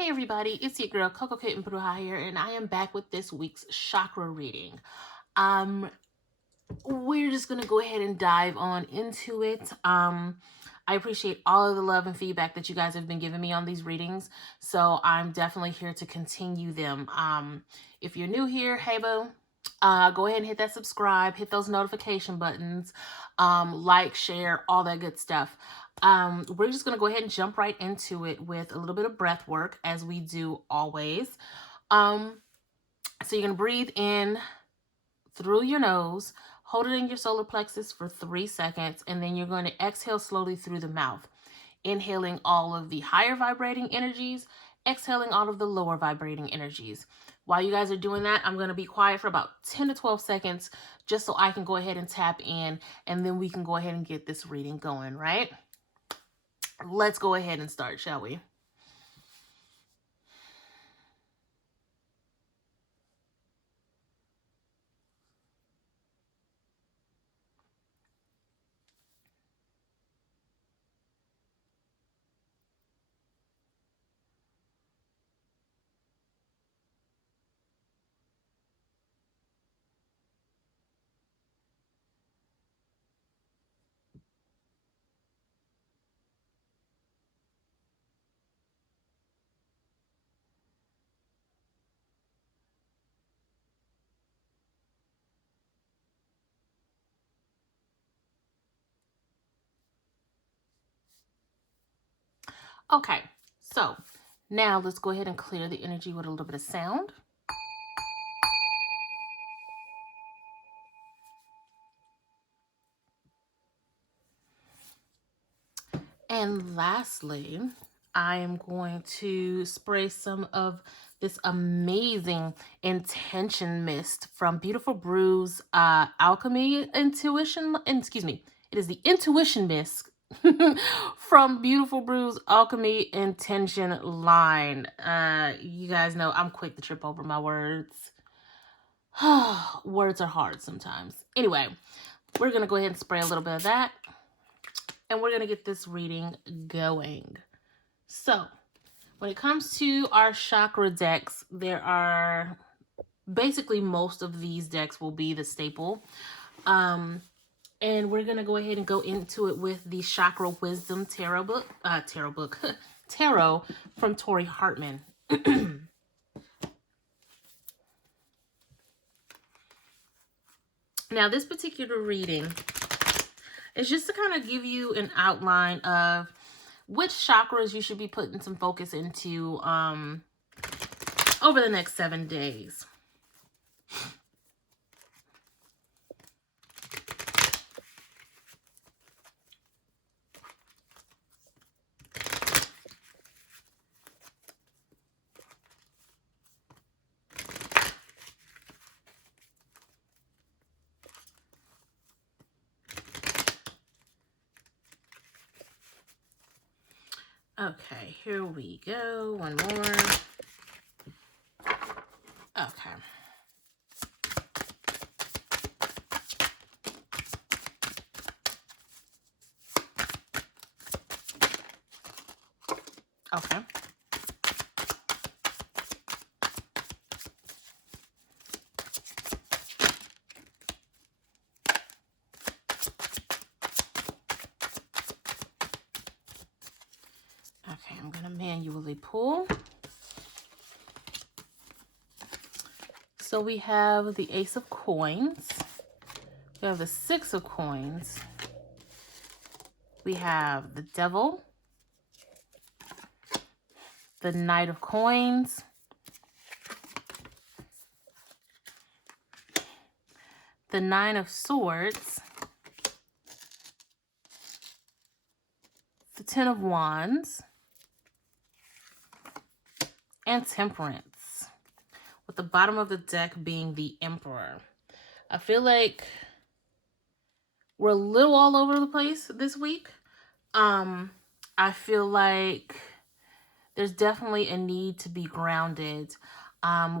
Hey everybody, it's your girl Coco Kitten Bruja here, and I am back with this week's chakra reading. We're just gonna go ahead and dive on into it. I appreciate all of the love and feedback that you guys have been giving me on these readings, so I'm definitely here to continue them. If you're new here, hey boo, go ahead and hit that subscribe, hit those notification buttons, like, share, all that good stuff. We're just going to go ahead and jump right into it with a little bit of breath work, as we do always. So you're going to breathe in through your nose, hold it in your solar plexus for 3 seconds, and then you're going to exhale slowly through the mouth, inhaling all of the higher vibrating energies, exhaling all of the lower vibrating energies. While you guys are doing that, I'm going to be quiet for about 10 to 12 seconds just so I can go ahead and tap in, and then we can go ahead and get this reading going, right? Let's go ahead and start, shall we? Okay, so now let's go ahead and clear the energy with a little bit of sound. And lastly, I am going to spray some of this amazing intention mist from Beautiful Brew's Alchemy Intuition. Excuse me, it is the Intuition Mist from Beautiful Brew's Alchemy Intention line. You guys know I'm quick to trip over my words. Words are hard sometimes. Anyway, we're going to go ahead and spray a little bit of that, and we're going to get this reading going. So, when it comes to our chakra decks, there are basically most of these decks will be the staple. And we're going to go ahead and go into it with the Chakra Wisdom Tarot book, Tarot from Tori Hartman. Now, this particular reading is just to kind of give you an outline of which chakras you should be putting some focus into over the next 7 days. Okay, here we go. One more. Okay. Okay. Okay, I'm going to manually pull. So we have the Ace of Coins. We have the Six of Coins. We have the Devil. The Knight of Coins. The Nine of Swords. The Ten of Wands. And Temperance, with the bottom of the deck being the Emperor. I feel like we're a little all over the place this week. I feel like there's definitely a need to be grounded.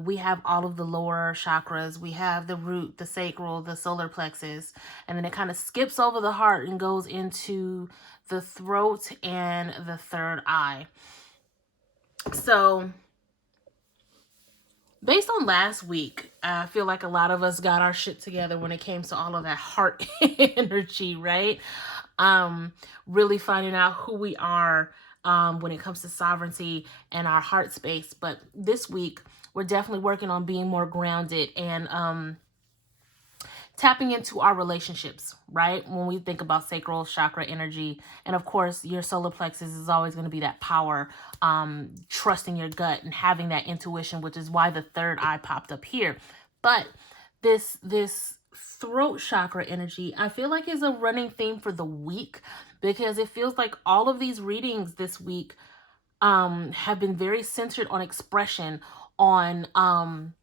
We have all of the lower chakras. We have the root, the sacral, the solar plexus, and then it kind of skips over the heart and goes into the throat and the third eye. So based on last week, I feel like a lot of us got our shit together when it came to all of that heart energy, right? Really finding out who we are when it comes to sovereignty and our heart space. But this week, we're definitely working on being more grounded and tapping into our relationships, right? When we think about sacral chakra energy, and of course, your solar plexus is always going to be that power, trusting your gut and having that intuition, which is why the third eye popped up here. But this throat chakra energy, I feel like is a running theme for the week, because it feels like all of these readings this week have been very centered on expression, on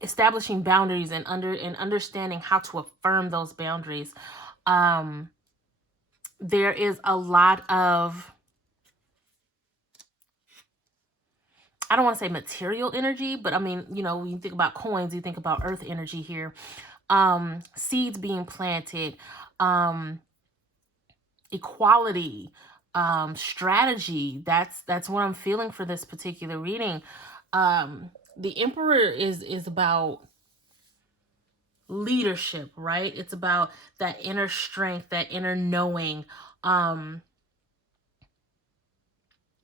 establishing boundaries and understanding how to affirm those boundaries. Um, there is a lot of, I don't want to say material energy, but I mean, you know, when you think about coins, you think about earth energy here. Seeds being planted, um, equality, strategy. That's what I'm feeling for this particular reading. The Emperor is about leadership, right? It's about that inner strength, that inner knowing, um,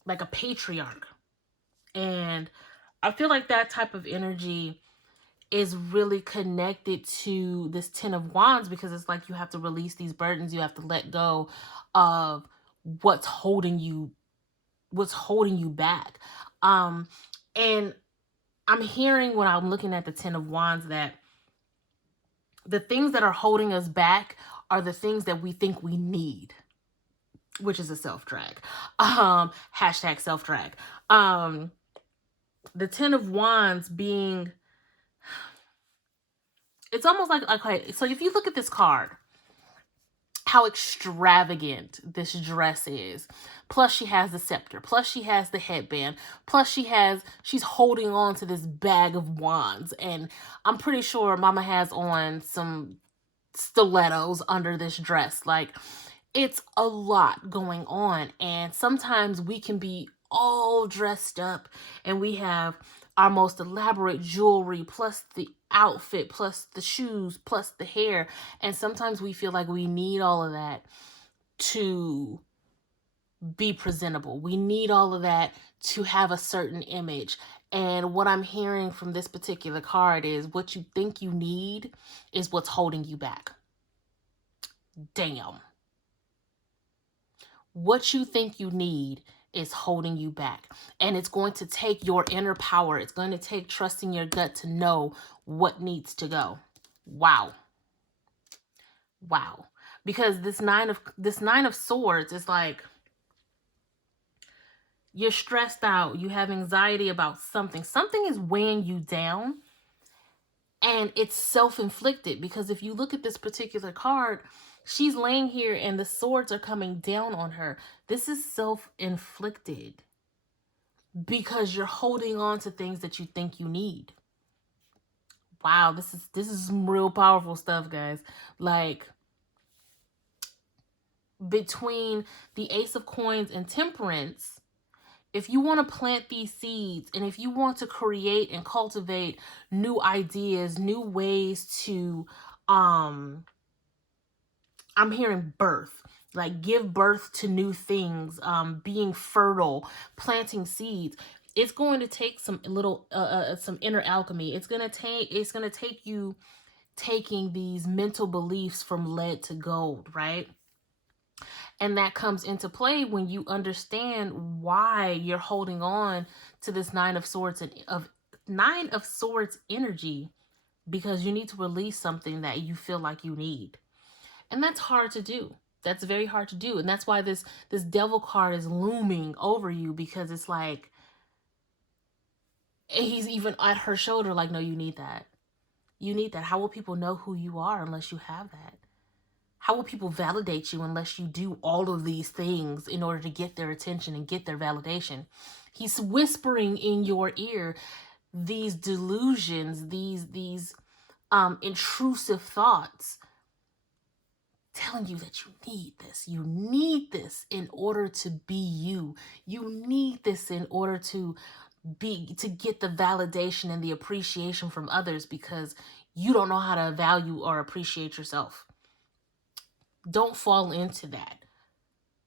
like a patriarch. And I feel like that type of energy is really connected to this Ten of Wands, because it's like you have to release these burdens, you have to let go of what's holding you, back. And I'm hearing, when I'm looking at the Ten of Wands, that the things that are holding us back are the things that we think we need, which is a self drag. Hashtag self drag. The Ten of Wands being, it's almost like, okay, so if you look at this card, how extravagant this dress is. Plus she has the scepter. Plus she has the headband. Plus she's holding on to this bag of wands. And I'm pretty sure Mama has on some stilettos under this dress. Like, it's a lot going on. And sometimes we can be all dressed up and we have our most elaborate jewelry, plus the outfit, plus the shoes, plus the hair. And sometimes we feel like we need all of that to be presentable. We need all of that to have a certain image. And what I'm hearing from this particular card is, what you think you need is what's holding you back. Damn. What you think you need is holding you back. And it's going to take your inner power. It's going to take trusting your gut to know what needs to go. Wow. Wow. Because this nine of swords is like, you're stressed out, you have anxiety about something. Something is weighing you down, and it's self-inflicted, because if you look at this particular card, she's laying here and the swords are coming down on her. This is self-inflicted because you're holding on to things that you think you need. Wow, this is some real powerful stuff, guys. Like, between the Ace of Coins and Temperance, if you want to plant these seeds, and if you want to create and cultivate new ideas, new ways to, I'm hearing birth, like give birth to new things, being fertile, planting seeds. It's going to take some some inner alchemy. It's going to take you taking these mental beliefs from lead to gold, right? And that comes into play when you understand why you're holding on to this Nine of Swords energy, because you need to release something that you feel like you need. And that's hard to do. That's very hard to do. And that's why this devil card is looming over you, because it's like, he's even at her shoulder like, no, you need that. You need that. How will people know who you are unless you have that? How will people validate you unless you do all of these things in order to get their attention and get their validation? He's whispering in your ear these delusions, these intrusive thoughts, telling you that you need this. You need this in order to be you. You need this in order to get the validation and the appreciation from others, because you don't know how to value or appreciate yourself. Don't fall into that,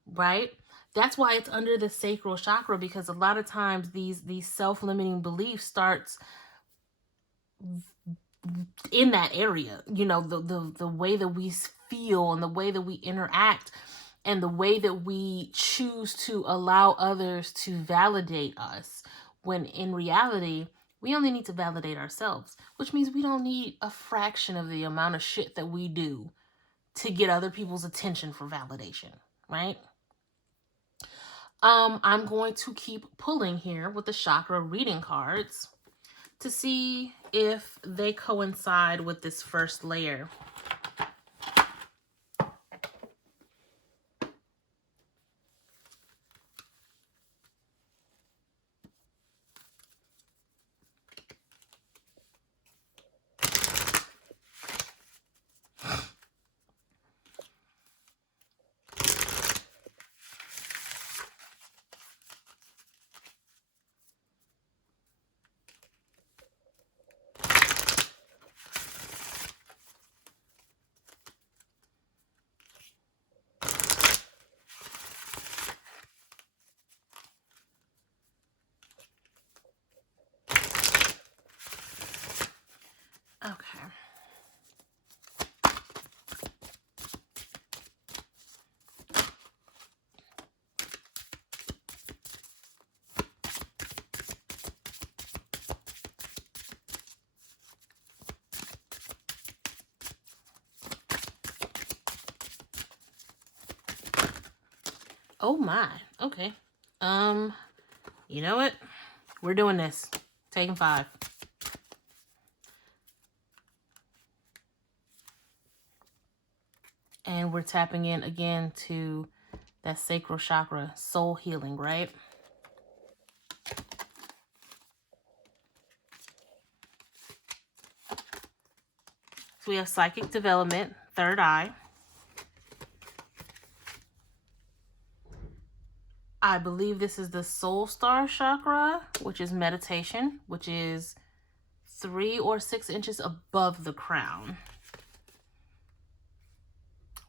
right? That's why it's under the sacral chakra, because a lot of times these self-limiting beliefs starts in that area. You know, the way that we feel and the way that we interact and the way that we choose to allow others to validate us, when in reality we only need to validate ourselves, which means we don't need a fraction of the amount of shit that we do to get other people's attention for validation, right? I'm going to keep pulling here with the chakra reading cards to see if they coincide with this first layer. Okay. Oh my. Okay. You know what? We're doing this. Taking 5. And we're tapping in again to that sacral chakra, soul healing, right? So we have psychic development, third eye. I believe this is the soul star chakra, which is meditation, which is 3 or 6 inches above the crown.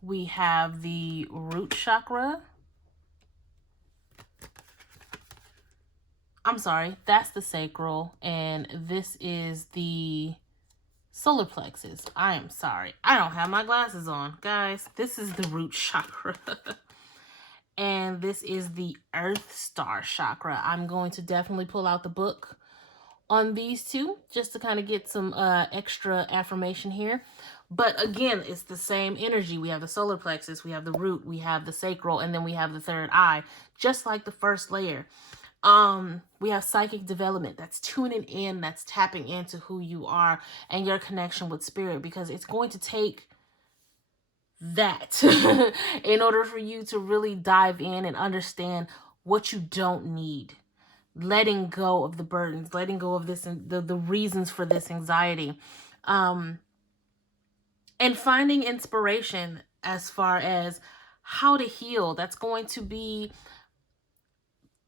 We have the root chakra. I'm sorry, that's the sacral, and this is the solar plexus. I am sorry. I don't have my glasses on, guys. This is the root chakra. And this is the earth star chakra. I'm going to definitely pull out the book on these two just to kind of get some extra affirmation here. But again, it's the same energy. We have the solar plexus, we have the root, we have the sacral, and then we have the third eye, just like the first layer. We have psychic development. That's tuning in, that's tapping into who you are and your connection with spirit, because it's going to take that in order for you to really dive in and understand what you don't need. Letting go of the burdens, letting go of this and the reasons for this anxiety. And finding inspiration as far as how to heal. That's going to be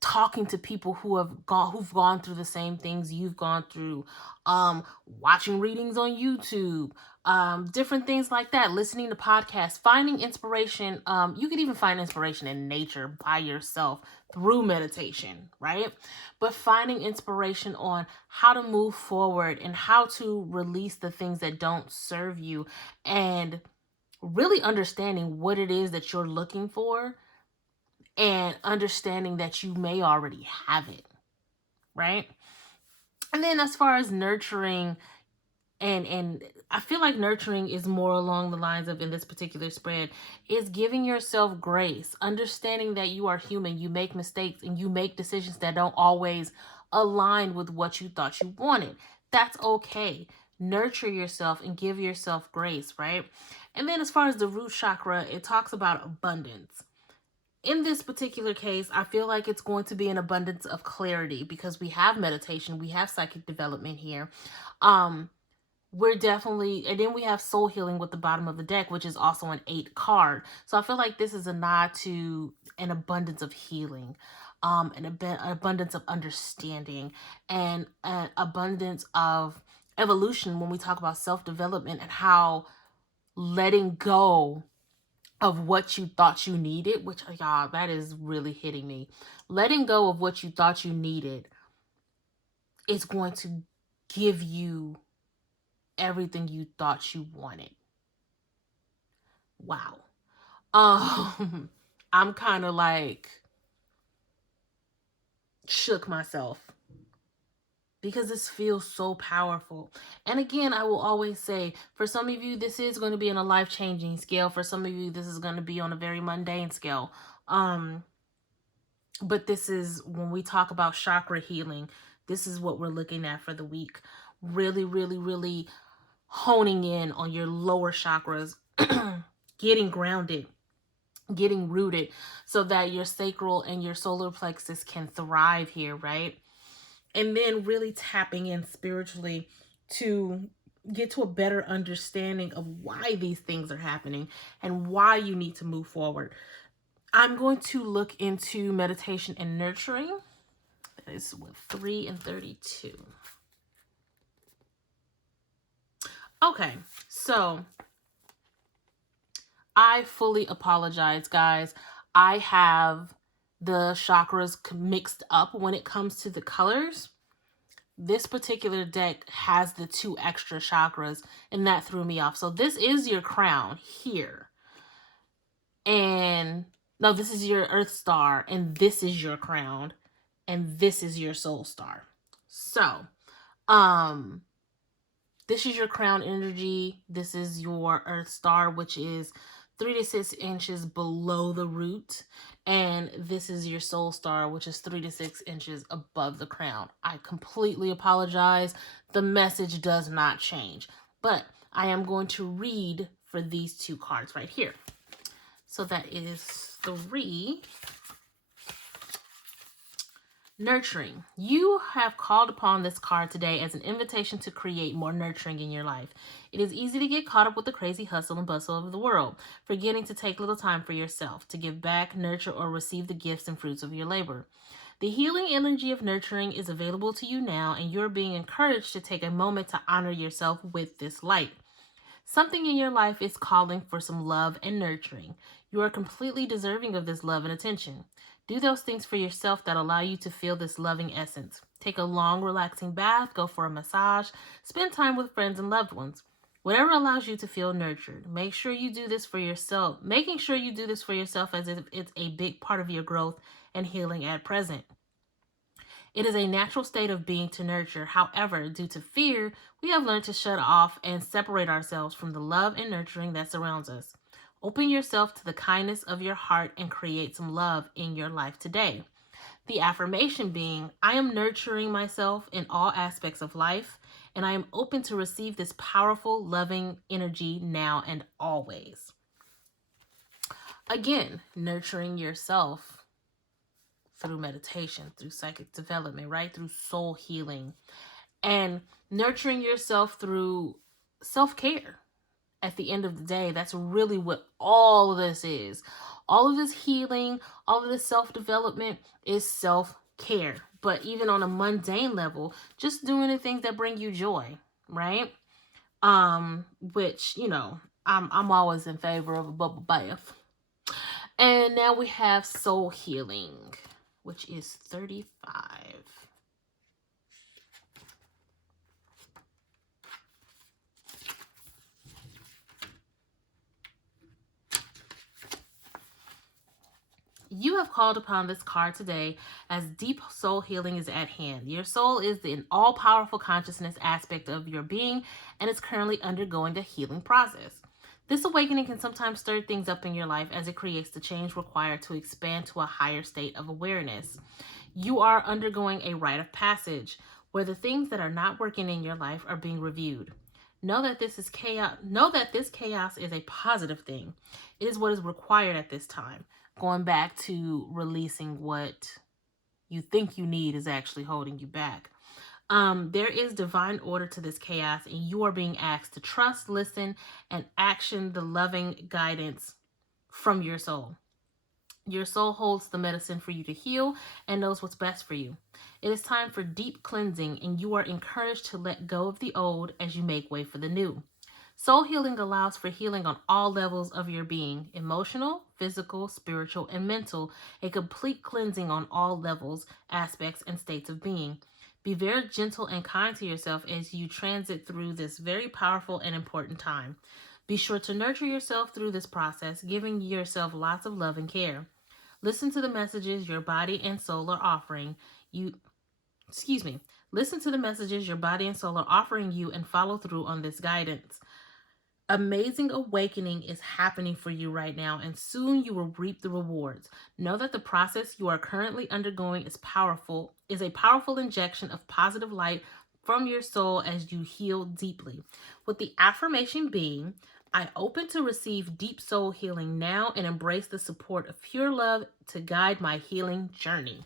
talking to people who've gone through the same things you've gone through, watching readings on YouTube, different things like that, listening to podcasts, finding inspiration. You could even find inspiration in nature by yourself through meditation, right? But finding inspiration on how to move forward and how to release the things that don't serve you, and really understanding what it is that you're looking for, and understanding that you may already have it, right? And then as far as nurturing, and I feel like nurturing is more along the lines of, in this particular spread, is giving yourself grace, understanding that you are human, you make mistakes, and you make decisions that don't always align with what you thought you wanted. That's okay. Nurture yourself and give yourself grace, right? And then as far as the root chakra, it talks about abundance. In this particular case, I feel like it's going to be an abundance of clarity, because we have meditation, we have psychic development here. we're definitely, and then we have soul healing with the bottom of the deck, which is also an 8 card. So I feel like this is a nod to an abundance of healing, an abundance of understanding, and an abundance of evolution when we talk about self-development and how letting go of what you thought you needed, which, y'all, that is really hitting me. Letting go of what you thought you needed is going to give you everything you thought you wanted. Wow. I'm kind of like shook myself because this feels so powerful. And again, I will always say, for some of you, this is going to be on a life-changing scale. For some of you, this is going to be on a very mundane scale. But this is, when we talk about chakra healing, this is what we're looking at for the week. Really, really, really honing in on your lower chakras, getting grounded, getting rooted, so that your sacral and your solar plexus can thrive here, right? And then really tapping in spiritually to get to a better understanding of why these things are happening and why you need to move forward. I'm going to look into meditation and nurturing. That is with 3 and 32. Okay, so I fully apologize, guys. I have the chakras mixed up when it comes to the colors. This particular deck has the 2 extra chakras, and that threw me off. So this is your crown here. And no, this is your earth star, and this is your crown, and this is your soul star. So, this is your crown energy. This is your earth star, which is 3 to 6 inches below the root. And this is your soul star, which is 3 to 6 inches above the crown. I completely apologize. The message does not change. But I am going to read for these 2 cards right here. So that is 3. Nurturing. You have called upon this card today as an invitation to create more nurturing in your life. It is easy to get caught up with the crazy hustle and bustle of the world, forgetting to take little time for yourself, to give back, nurture, or receive the gifts and fruits of your labor. The healing energy of nurturing is available to you now, and you're being encouraged to take a moment to honor yourself with this light. Something in your life is calling for some love and nurturing. You are completely deserving of this love and attention. Do those things for yourself that allow you to feel this loving essence. Take a long, relaxing bath, go for a massage, spend time with friends and loved ones. Whatever allows you to feel nurtured. Make sure you do this for yourself. Making sure you do this for yourself as if it's a big part of your growth and healing at present. It is a natural state of being to nurture. However, due to fear, we have learned to shut off and separate ourselves from the love and nurturing that surrounds us. Open yourself to the kindness of your heart and create some love in your life today. The affirmation being, I am nurturing myself in all aspects of life, and I am open to receive this powerful, loving energy now and always. Again, nurturing yourself through meditation, through psychic development, right? Through soul healing, and nurturing yourself through self-care. At the end of the day, that's really what all of this is. All of this healing, all of this self-development is self-care. But even on a mundane level, just doing the things that bring you joy, right? Which, you know, I'm always in favor of a bubble bath. And now we have soul healing, which is 35. You have called upon this card today as deep soul healing is at hand. Your soul is the all-powerful consciousness aspect of your being and is currently undergoing a healing process. This awakening can sometimes stir things up in your life as it creates the change required to expand to a higher state of awareness. You are undergoing a rite of passage where the things that are not working in your life are being reviewed. Know that this is chaos. Know that this chaos is a positive thing. It is what is required at this time. Going back to releasing what you think you need is actually holding you back. There is divine order to this chaos, and you are being asked to trust, listen, and action the loving guidance from your soul. Your soul holds the medicine for you to heal and knows what's best for you. It is time for deep cleansing, and you are encouraged to let go of the old as you make way for the new. Soul healing allows for healing on all levels of your being: emotional, physical, spiritual, and mental. A complete cleansing on all levels, aspects, and states of being. Be very gentle and kind to yourself as you transit through this very powerful and important time. Be sure to nurture yourself through this process, giving yourself lots of love and care. Listen to the messages your body and soul are offering you. Listen to the messages your body and soul are offering you and follow through on this guidance. Amazing awakening is happening for you right now, and soon you will reap the rewards. Know that the process you are currently undergoing is a powerful injection of positive light from your soul as you heal deeply. With the affirmation being, I open to receive deep soul healing now and embrace the support of pure love to guide my healing journey.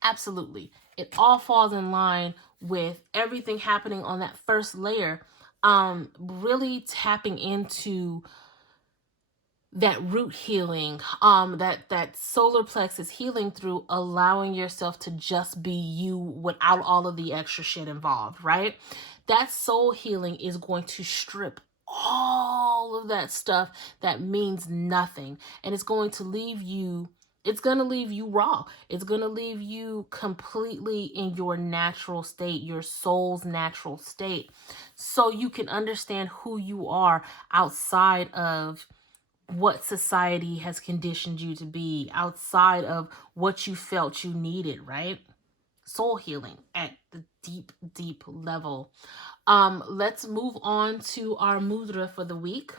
Absolutely. It all falls in line with everything happening on that first layer. Really tapping into that root healing, that solar plexus healing through allowing yourself to just be you without all of the extra shit involved, right? That soul healing is going to strip all of that stuff that means nothing, and it's going to leave you raw. It's going to leave you completely in your natural state, your soul's natural state, so you can understand who you are outside of what society has conditioned you to be, outside of what you felt you needed, right? Soul healing at the deep, deep level. Let's move on to our mudra for the week.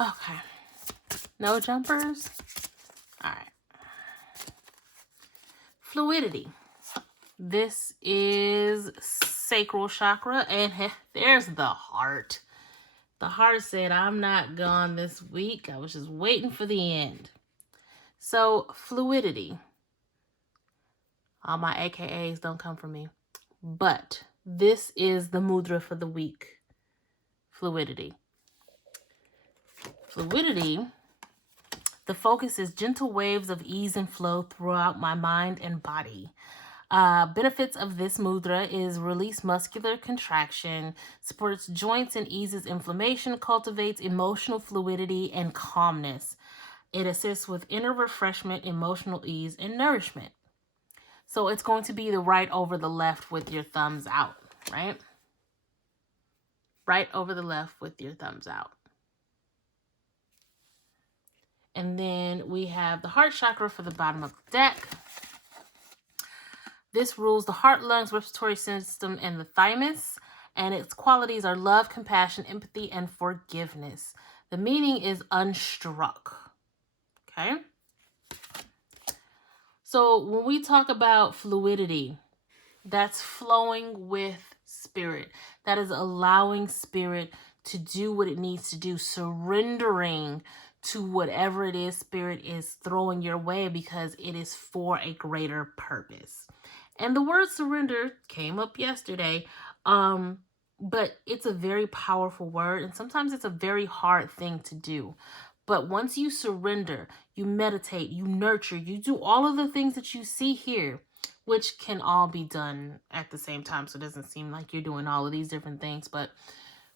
Okay. No jumpers? All right. Fluidity. This is sacral chakra, and there's the heart. The heart said, I'm not gone this week. I was just waiting for the end. So, fluidity. All my AKAs don't come from me. But this is the mudra for the week. Fluidity. Fluidity. The focus is gentle waves of ease and flow throughout my mind and body. Benefits of this mudra is release muscular contraction, supports joints and eases inflammation, cultivates emotional fluidity and calmness. It assists with inner refreshment, emotional ease, and nourishment. So it's going to be the right over the left with your thumbs out, right? Right over the left with your thumbs out. And then we have the heart chakra for the bottom of the deck. This rules the heart, lungs, respiratory system, and the thymus. And its qualities are love, compassion, empathy, and forgiveness. The meaning is unstruck. Okay? So when we talk about fluidity, that's flowing with spirit. That is allowing spirit to do what it needs to do, surrendering to whatever it is spirit is throwing your way, because it is for a greater purpose. And the word surrender came up yesterday, but it's a very powerful word, and sometimes it's a very hard thing to do. But once you surrender, you meditate, you nurture, you do all of the things that you see here, which can all be done at the same time, so it doesn't seem like you're doing all of these different things. But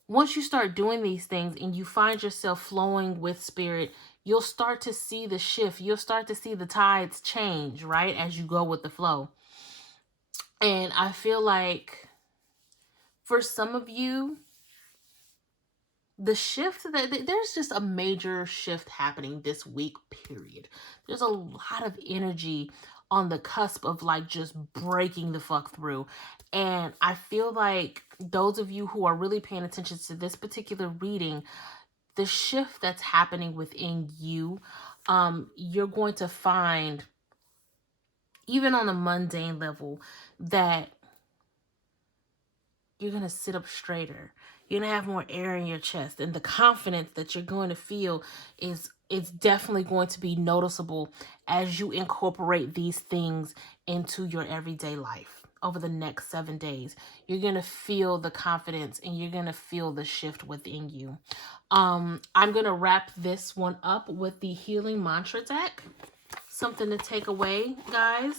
once you start doing these things and you find yourself flowing with spirit, you'll start to see the shift. You'll start to see the tides change, right? As you go with the flow. And I feel like for some of you, the shift that there's just a major shift happening this week, period. There's a lot of energy on the cusp of like just breaking the fuck through. And I feel like those of you who are really paying attention to this particular reading, the shift that's happening within you, you're going to find, even on a mundane level, that you're going to sit up straighter. You're going to have more air in your chest, and the confidence that you're going to feel is it's definitely going to be noticeable as you incorporate these things into your everyday life over the next 7 days. You're going to feel the confidence, and you're going to feel the shift within you. I'm going to wrap this one up with the healing mantra deck. Something to take away, guys,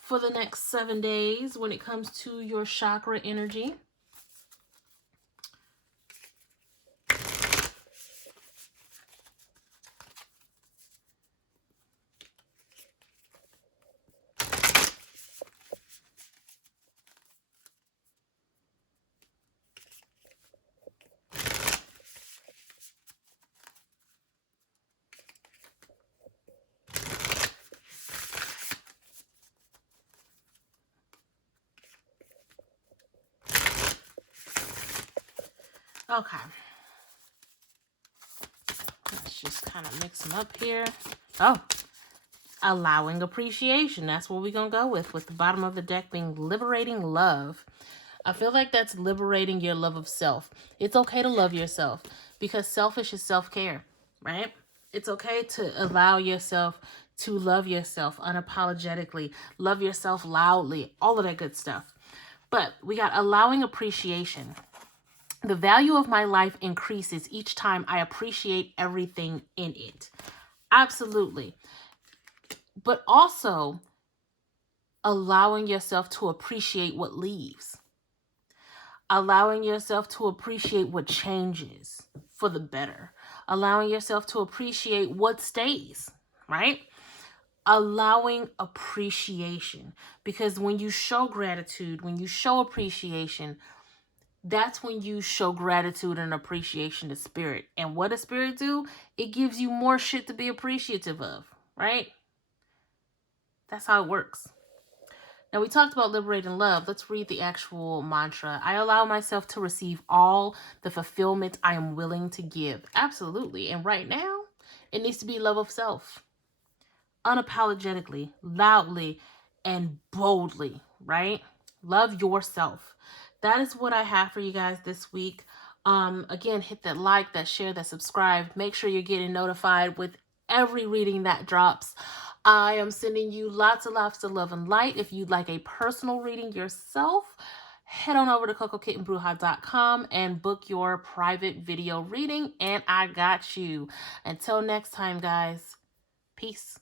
for the next 7 days when it comes to your chakra energy. Okay. Let's just kind of mix them up here. Oh, allowing appreciation. That's what we're going to go with the bottom of the deck being liberating love. I feel like that's liberating your love of self. It's okay to love yourself because selfish is self-care, right? It's okay to allow yourself to love yourself unapologetically, love yourself loudly, all of that good stuff. But we got allowing appreciation. The value of my life increases each time I appreciate everything in it. Absolutely. But also allowing yourself to appreciate what leaves. Allowing yourself to appreciate what changes for the better. Allowing yourself to appreciate what stays, right? Allowing appreciation. Because when you show gratitude, when you show appreciation, that's when you show gratitude and appreciation to spirit. And what does spirit do? It gives you more shit to be appreciative of, right? That's how it works. Now, we talked about liberating love. Let's read the actual mantra. I allow myself to receive all the fulfillment I am willing to give. Absolutely. And right now, it needs to be love of self. Unapologetically, loudly, and boldly, right? Love yourself. That is what I have for you guys this week. Again, hit that like, that share, that subscribe. Make sure you're getting notified with every reading that drops. I am sending you lots of love and light. If you'd like a personal reading yourself, head on over to cocokittenbruja.com and book your private video reading, and I got you. Until next time, guys. Peace.